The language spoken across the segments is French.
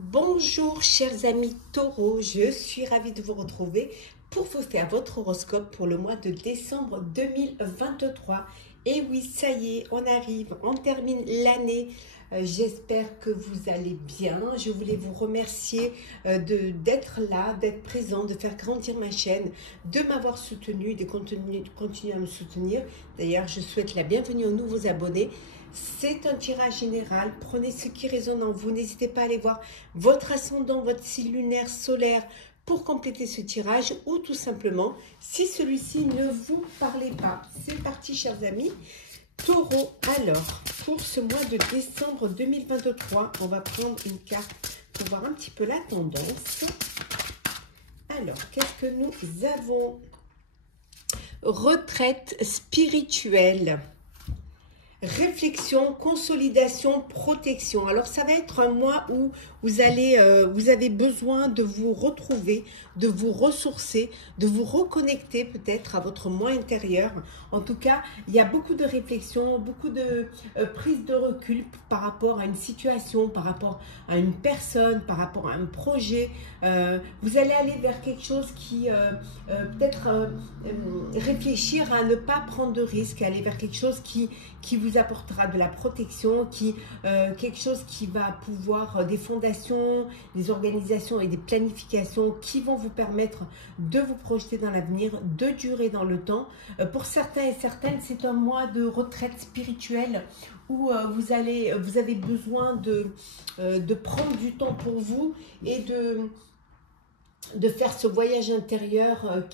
Bonjour chers amis taureaux, je suis ravie de vous retrouver pour vous faire votre horoscope pour le mois de décembre 2023. Et oui, ça y est, on arrive, on termine l'année. J'espère que vous allez bien. Je voulais vous remercier d'être là, d'être présent, de faire grandir ma chaîne, de m'avoir soutenu, de continuer à me soutenir. D'ailleurs, je souhaite la bienvenue aux nouveaux abonnés. C'est un tirage général, prenez ce qui résonne en vous, n'hésitez pas à aller voir votre ascendant, votre signe lunaire, solaire pour compléter ce tirage ou tout simplement, si celui-ci ne vous parlait pas. C'est parti chers amis. Taureau, alors, pour ce mois de décembre 2023, on va prendre une carte pour voir un petit peu la tendance. Alors, qu'est-ce que nous avons? Retraite spirituelle. Réflexion, consolidation, protection. Alors, ça va être un mois où vous avez besoin de vous retrouver, de vous ressourcer, de vous reconnecter peut-être à votre moi intérieur. En tout cas, il y a beaucoup de réflexion, beaucoup de prise de recul par rapport à une situation, par rapport à une personne, par rapport à un projet. Vous allez aller vers quelque chose qui peut-être réfléchir à ne pas prendre de risques, aller vers quelque chose qui vous apportera de la protection, quelque chose qui va pouvoir, des fondations, des organisations et des planifications qui vont vous permettre de vous projeter dans l'avenir, de durer dans le temps. Pour certains et certaines, c'est un mois de retraite spirituelle où vous avez besoin de prendre du temps pour vous et de faire ce voyage intérieur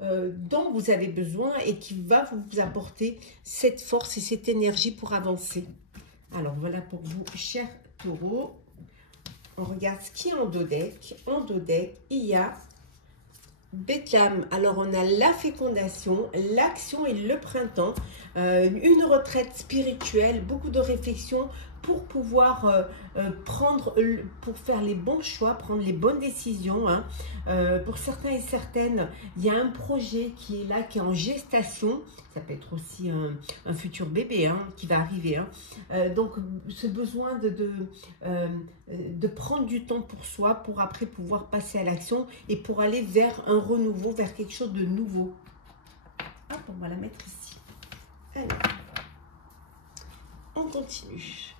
dont vous avez besoin et qui va vous apporter cette force et cette énergie pour avancer. Alors voilà pour vous, chers taureaux. On regarde ce qui est en dos deck. En dos deck, il y a Bethléem. Alors on a la fécondation, l'action et le printemps, une retraite spirituelle, beaucoup de réflexion pour pouvoir pour faire les bons choix, prendre les bonnes décisions. Hein. Pour certains et certaines, il y a un projet qui est là, qui est en gestation. Ça peut être aussi un futur bébé hein, qui va arriver. Hein. Donc ce besoin de prendre du temps pour soi, pour après pouvoir passer à l'action et pour aller vers un renouveau, vers quelque chose de nouveau. Hop, on va la mettre ici. Alors, on continue.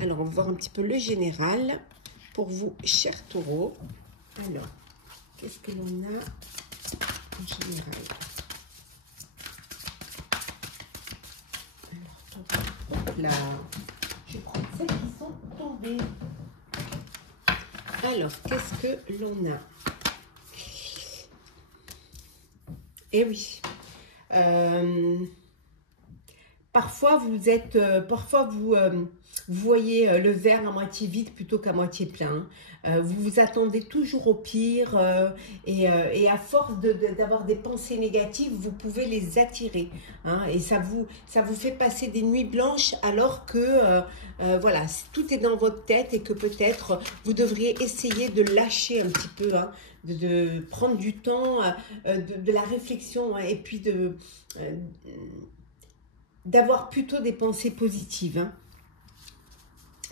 Alors, on va voir un petit peu le général pour vous, chers taureaux. Alors, qu'est-ce que l'on a en général? Alors, hop là. Je prends celles qui sont tombées. Alors, qu'est-ce que l'on a? Eh oui. Parfois, vous voyez le verre à moitié vide plutôt qu'à moitié plein. Vous vous attendez toujours au pire et à force d'avoir des pensées négatives, vous pouvez les attirer. Hein, et ça vous fait passer des nuits blanches alors que voilà, tout est dans votre tête et que peut-être vous devriez essayer de lâcher un petit peu, hein, de prendre du temps, de la réflexion hein, et puis d'avoir plutôt des pensées positives. Hein.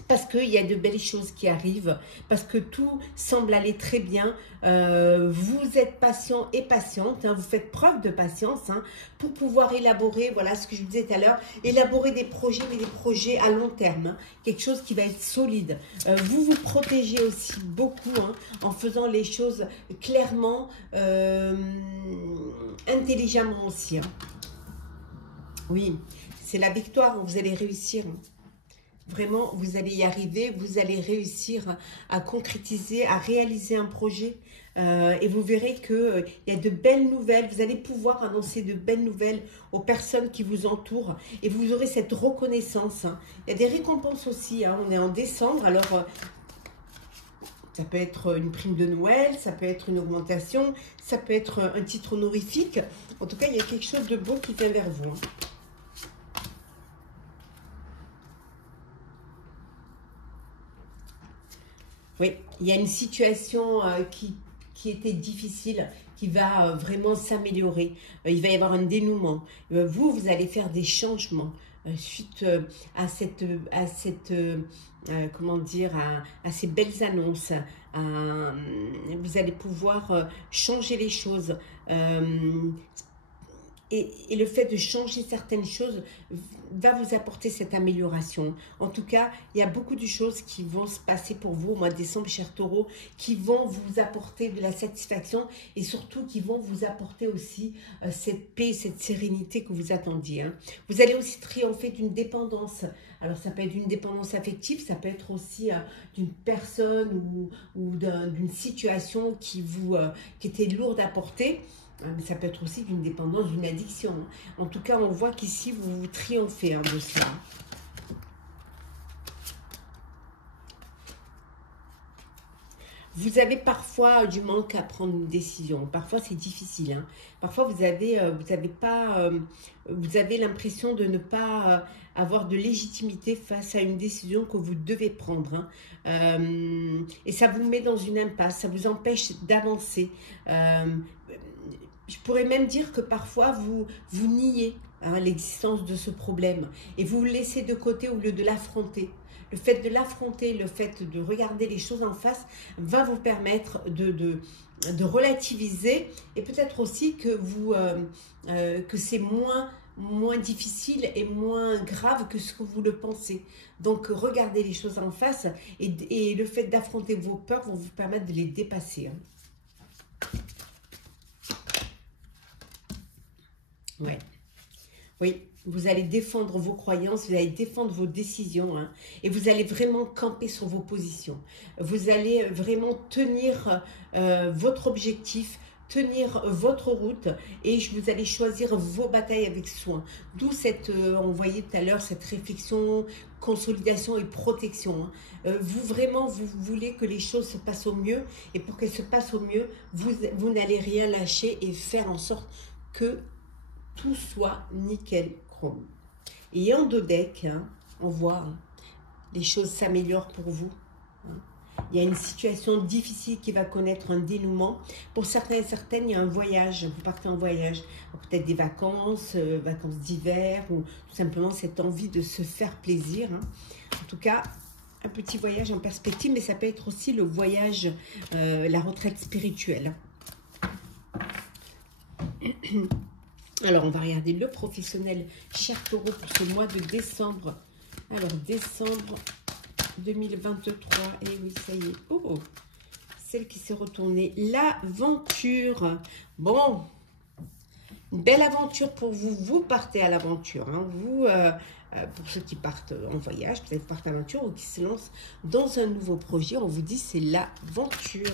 Parce qu'il y a de belles choses qui arrivent, parce que tout semble aller très bien. Vous êtes patient et patiente, hein, vous faites preuve de patience hein, pour pouvoir élaborer, voilà ce que je vous disais tout à l'heure, élaborer des projets, mais des projets à long terme, hein, quelque chose qui va être solide. Vous vous protégez aussi beaucoup hein, en faisant les choses clairement, intelligemment aussi. Hein. Oui, c'est la victoire, vous allez réussir. Hein. Vraiment, vous allez y arriver, vous allez réussir à concrétiser, à réaliser un projet et vous verrez qu'il y a de belles nouvelles, vous allez pouvoir annoncer de belles nouvelles aux personnes qui vous entourent et vous aurez cette reconnaissance. Hein. Il y a des récompenses aussi, hein. On est en décembre, alors ça peut être une prime de Noël, ça peut être une augmentation, ça peut être un titre honorifique. En tout cas, il y a quelque chose de beau qui vient vers vous. Hein. Oui, il y a une situation qui était difficile, qui va vraiment s'améliorer. Il va y avoir un dénouement. Vous allez faire des changements. suite comment dire, à ces belles annonces. Vous allez pouvoir changer les choses. Et le fait de changer certaines choses va vous apporter cette amélioration. En tout cas, il y a beaucoup de choses qui vont se passer pour vous au mois de décembre, cher Taureau, qui vont vous apporter de la satisfaction et surtout qui vont vous apporter aussi cette paix, cette sérénité que vous attendiez. Hein. Vous allez aussi triompher d'une dépendance. Alors, ça peut être d'une dépendance affective, ça peut être aussi d'une personne ou d'une situation qui était lourde à porter. Mais ça peut être aussi d'une dépendance, d'une addiction. En tout cas, on voit qu'ici, vous triomphez de ça. Vous avez parfois du manque à prendre une décision. Parfois, c'est difficile. Hein. Parfois, vous avez l'impression de ne pas avoir de légitimité face à une décision que vous devez prendre. Hein. Et ça vous met dans une impasse. Ça vous empêche d'avancer. Je pourrais même dire que parfois, vous niez l'existence de ce problème et vous le laissez de côté au lieu de l'affronter. Le fait de l'affronter, le fait de regarder les choses en face va vous permettre de relativiser et peut-être aussi que, que c'est moins difficile et moins grave que ce que vous le pensez. Donc, regardez les choses en face et le fait d'affronter vos peurs va vous permettre de les dépasser. Hein. Ouais. Oui, vous allez défendre vos croyances, vous allez défendre vos décisions hein, et vous allez vraiment camper sur vos positions. Vous allez vraiment tenir votre objectif, tenir votre route et vous allez choisir vos batailles avec soin. D'où on voyait tout à l'heure, cette réflexion, consolidation et protection. Hein. Vous voulez que les choses se passent au mieux et pour qu'elles se passent au mieux, vous n'allez rien lâcher et faire en sorte que tout soit nickel chrome. Et en dos deck, hein, on voit hein, les choses s'améliorent pour vous. Hein. Il y a une situation difficile qui va connaître un dénouement. Pour certains et certaines, il y a un voyage. Vous partez en voyage. Peut-être des vacances, vacances d'hiver ou tout simplement cette envie de se faire plaisir. Hein. En tout cas, un petit voyage en perspective, mais ça peut être aussi le voyage, la retraite spirituelle. Alors, on va regarder le professionnel, cher Taureau, pour ce mois de décembre. Alors, décembre 2023. Et oui, ça y est. Oh, celle qui s'est retournée. L'aventure. Bon, une belle aventure pour vous. Vous partez à l'aventure. Hein. Vous, pour ceux qui partent en voyage, peut-être partent à l'aventure ou qui se lancent dans un nouveau projet, on vous dit c'est l'aventure.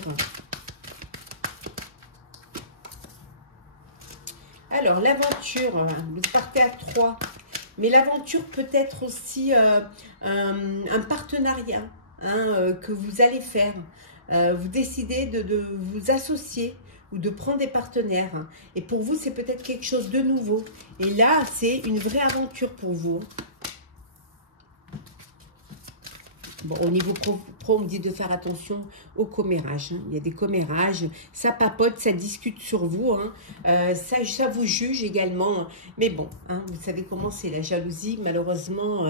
Alors, l'aventure, vous partez à 3. Mais l'aventure peut être aussi un partenariat hein, que vous allez faire. Vous décidez de vous associer ou de prendre des partenaires. Hein. Et pour vous, c'est peut-être quelque chose de nouveau. Et là, c'est une vraie aventure pour vous. Bon, au niveau pro, on me dit de faire attention aux commérages. Hein. Il y a des commérages, ça papote, ça discute sur vous. Hein. Ça vous juge également. Mais bon, hein, vous savez comment c'est la jalousie, malheureusement.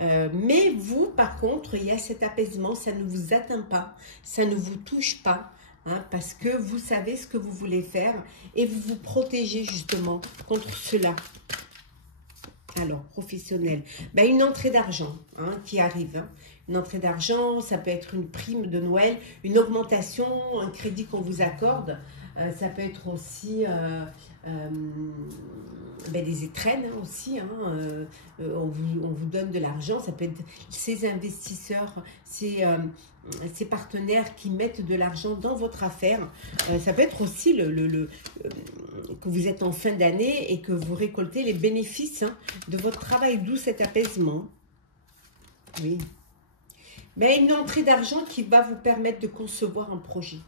Mais vous, par contre, il y a cet apaisement, ça ne vous atteint pas, ça ne vous touche pas. Hein, parce que vous savez ce que vous voulez faire et vous vous protégez justement contre cela. Alors, professionnel, ben, une entrée d'argent hein, qui arrive. Hein. Une entrée d'argent, ça peut être une prime de Noël, une augmentation, un crédit qu'on vous accorde. Ça peut être aussi ben, des étrennes hein, aussi. Hein, on vous donne de l'argent. Ça peut être ces investisseurs, ces partenaires qui mettent de l'argent dans votre affaire. Ça peut être aussi que vous êtes en fin d'année et que vous récoltez les bénéfices hein, de votre travail, d'où cet apaisement. Oui. Mais une entrée d'argent qui va vous permettre de concevoir un projet.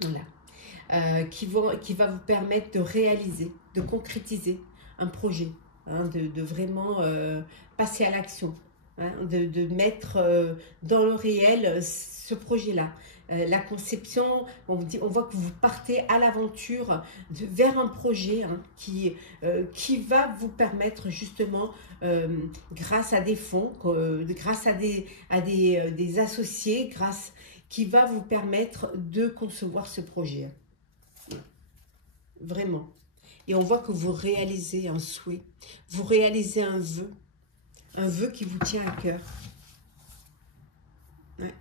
Voilà. Qui va vous permettre de réaliser, de concrétiser un projet. Hein, de vraiment passer à l'action. hein, de mettre dans le réel ce projet-là. La conception, on voit que vous partez à l'aventure vers un projet, hein, qui va vous permettre justement, grâce à des fonds, grâce à des associés, qui va vous permettre de concevoir ce projet. Vraiment. Et on voit que vous réalisez un souhait, vous réalisez un vœu qui vous tient à cœur. Ouais.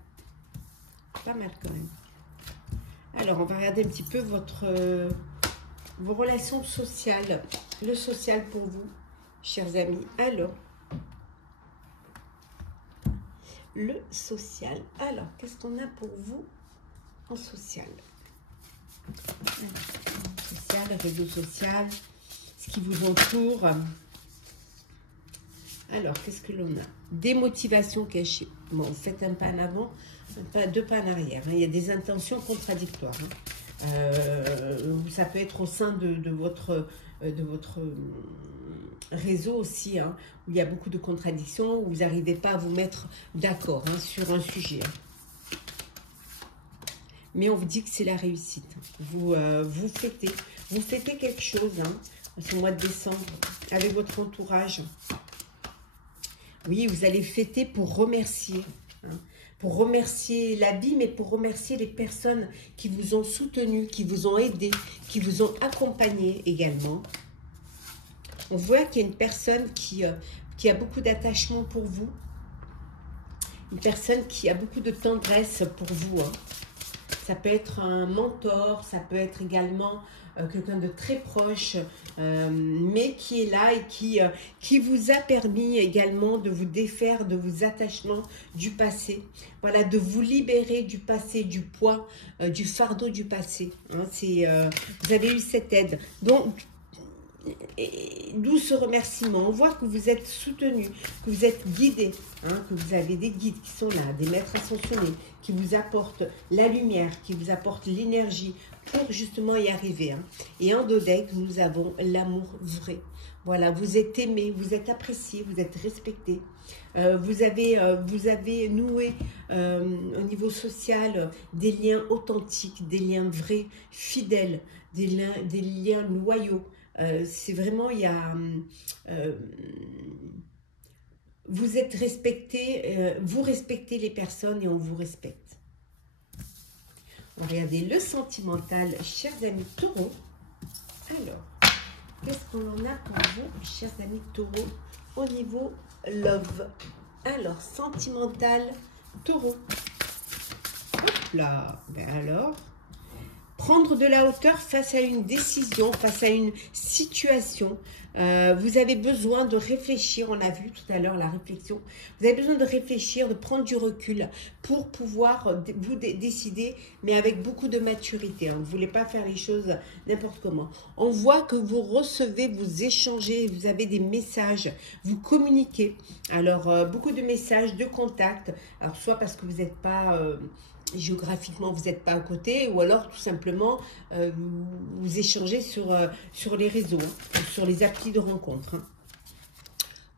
Pas mal quand même. Alors, on va regarder un petit peu vos relations sociales. Le social pour vous, chers amis. Alors, le social. Alors, qu'est-ce qu'on a pour vous en social? Social, réseau social, ce qui vous entoure. Alors, qu'est-ce que l'on a? Des motivations cachées. Bon, vous faites un pas en avant, deux pas en arrière. Hein. Il y a des intentions contradictoires. Hein. Ça peut être au sein de votre réseau aussi, hein, où il y a beaucoup de contradictions, où vous n'arrivez pas à vous mettre d'accord, hein, sur un sujet. Hein. Mais on vous dit que c'est la réussite. Vous fêtez quelque chose, hein, ce mois de décembre avec votre entourage. Oui, vous allez fêter pour remercier. Hein, pour remercier la vie, mais pour remercier les personnes qui vous ont soutenu, qui vous ont aidé, qui vous ont accompagné également. On voit qu'il y a une personne qui a beaucoup d'attachement pour vous. Une personne qui a beaucoup de tendresse pour vous. Hein. Ça peut être un mentor, ça peut être également quelqu'un de très proche, mais qui est là et qui vous a permis également de vous défaire de vos attachements du passé. Voilà, de vous libérer du passé, du poids, du fardeau du passé. Hein, vous avez eu cette aide. Donc, d'où ce remerciement. On voit que vous êtes soutenu, que vous êtes guidé, hein, que vous avez des guides qui sont là, des maîtres ascensionnés, qui vous apportent la lumière, qui vous apportent l'énergie pour justement y arriver. Hein. Et en dos deck, nous avons l'amour vrai. Voilà, vous êtes aimé, vous êtes apprécié, vous êtes respecté. Vous avez noué au niveau social des liens authentiques, des liens vrais, fidèles, des liens loyaux. C'est vraiment, vous êtes respecté, vous respectez les personnes et on vous respecte. On va regarder le sentimental, chers amis taureaux. Alors, qu'est-ce qu'on en a pour vous, chers amis taureaux, au niveau love? Alors, sentimental taureau. Hop là, ben alors... Prendre de la hauteur face à une décision, face à une situation. Vous avez besoin de réfléchir, on a vu tout à l'heure la réflexion. Vous avez besoin de réfléchir, de prendre du recul pour pouvoir vous décider, mais avec beaucoup de maturité. Hein. Vous ne voulez pas faire les choses n'importe comment. On voit que vous recevez, vous échangez, vous avez des messages, vous communiquez. Alors, beaucoup de messages, de contacts. Alors, soit parce que vous n'êtes pas... géographiquement vous n'êtes pas à côté, ou alors tout simplement vous échangez sur les réseaux, hein, sur les applis de rencontre. Hein.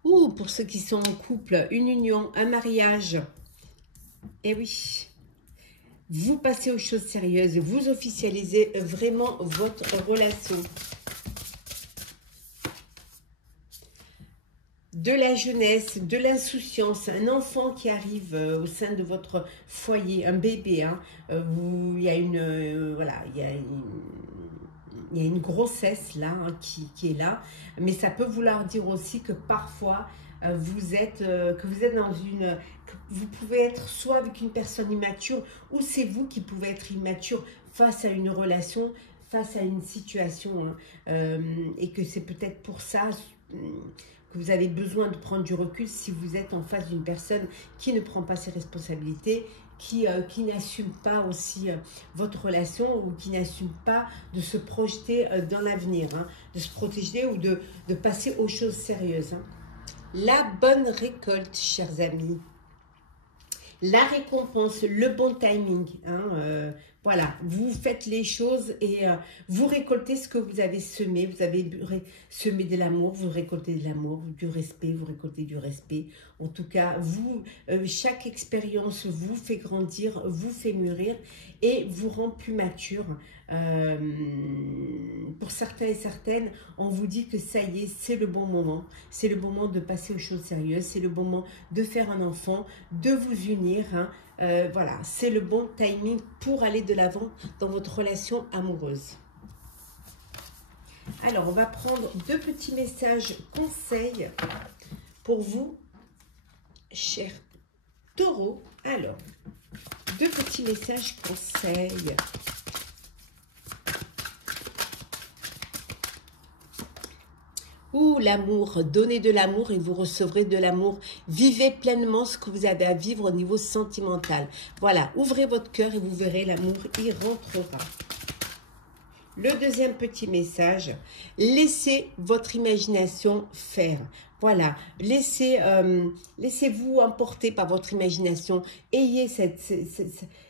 Ou pour ceux qui sont en couple, une union, un mariage. Eh oui, vous passez aux choses sérieuses, vous officialisez vraiment votre relation. De la jeunesse, de l'insouciance, un enfant qui arrive au sein de votre foyer, un bébé, hein, il y a il y a une grossesse là, hein, qui est là, mais ça peut vouloir dire aussi que parfois vous êtes dans vous pouvez être soit avec une personne immature, ou c'est vous qui pouvez être immature face à une relation, face à une situation, hein, et que c'est peut-être pour ça que vous avez besoin de prendre du recul si vous êtes en face d'une personne qui ne prend pas ses responsabilités, qui n'assume pas aussi votre relation, ou qui n'assume pas de se projeter dans l'avenir, hein, de se protéger ou de passer aux choses sérieuses. Hein. La bonne récolte, chers amis. La récompense, le bon timing. Hein, Voilà, vous faites les choses et vous récoltez ce que vous avez semé. Vous avez semé de l'amour, vous récoltez de l'amour, du respect, vous récoltez du respect. En tout cas, vous, chaque expérience vous fait grandir, vous fait mûrir et vous rend plus mature. Euh, pour certains et certaines, on vous dit que ça y est, c'est le bon moment. C'est le bon moment de passer aux choses sérieuses. C'est le bon moment de faire un enfant, de vous unir. Hein. Voilà, c'est le bon timing pour aller de l'avant dans votre relation amoureuse. Alors, on va prendre 2 petits messages conseils pour vous, chers taureaux. Alors, 2 petits messages conseils. Ouh, l'amour, donnez de l'amour et vous recevrez de l'amour. Vivez pleinement ce que vous avez à vivre au niveau sentimental. Voilà, ouvrez votre cœur et vous verrez, l'amour y rentrera. Le deuxième petit message, laissez votre imagination faire. Voilà, laissez-vous emporter par votre imagination. Ayez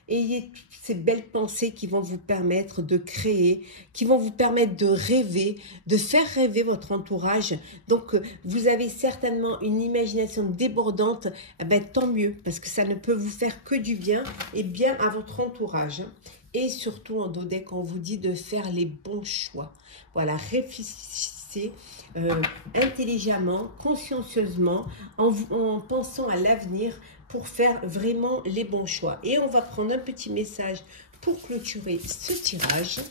ayez ces belles pensées qui vont vous permettre de créer, qui vont vous permettre de rêver, de faire rêver votre entourage. Donc, vous avez certainement une imagination débordante. Eh ben, tant mieux, parce que ça ne peut vous faire que du bien et bien à votre entourage. Et surtout, en dodec, on vous dit de faire les bons choix. Voilà, réfléchissez intelligemment, consciencieusement, en pensant à l'avenir pour faire vraiment les bons choix. Et on va prendre un petit message pour clôturer ce tirage.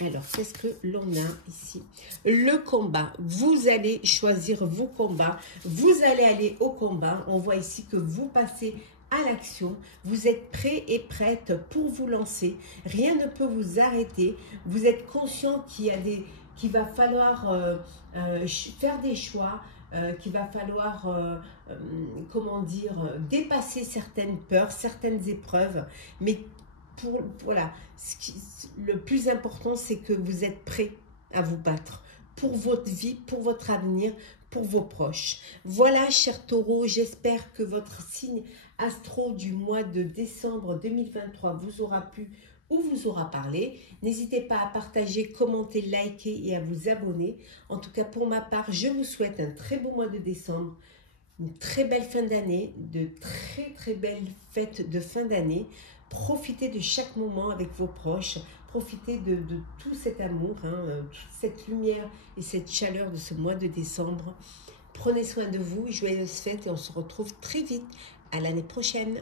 Alors, qu'est-ce que l'on a ici? Le combat. Vous allez choisir vos combats. Vous allez aller au combat. On voit ici que vous passez à l'action. Vous êtes prêt et prête pour vous lancer. Rien ne peut vous arrêter. Vous êtes conscient qu'il va falloir faire des choix, qu'il va falloir, comment dire, dépasser certaines peurs, certaines épreuves. Mais voilà, le plus important, c'est que vous êtes prêt à vous battre pour votre vie, pour votre avenir, pour vos proches. Voilà, chers taureaux, j'espère que votre signe astro du mois de décembre 2023 vous aura plu ou vous aura parlé. N'hésitez pas à partager, commenter, liker et à vous abonner. En tout cas, pour ma part, je vous souhaite un très beau mois de décembre, une très belle fin d'année, de très belles fêtes de fin d'année. Profitez de chaque moment avec vos proches, profitez de tout cet amour, toute cette lumière et cette chaleur de ce mois de décembre. Prenez soin de vous, joyeuses fêtes et on se retrouve très vite à l'année prochaine.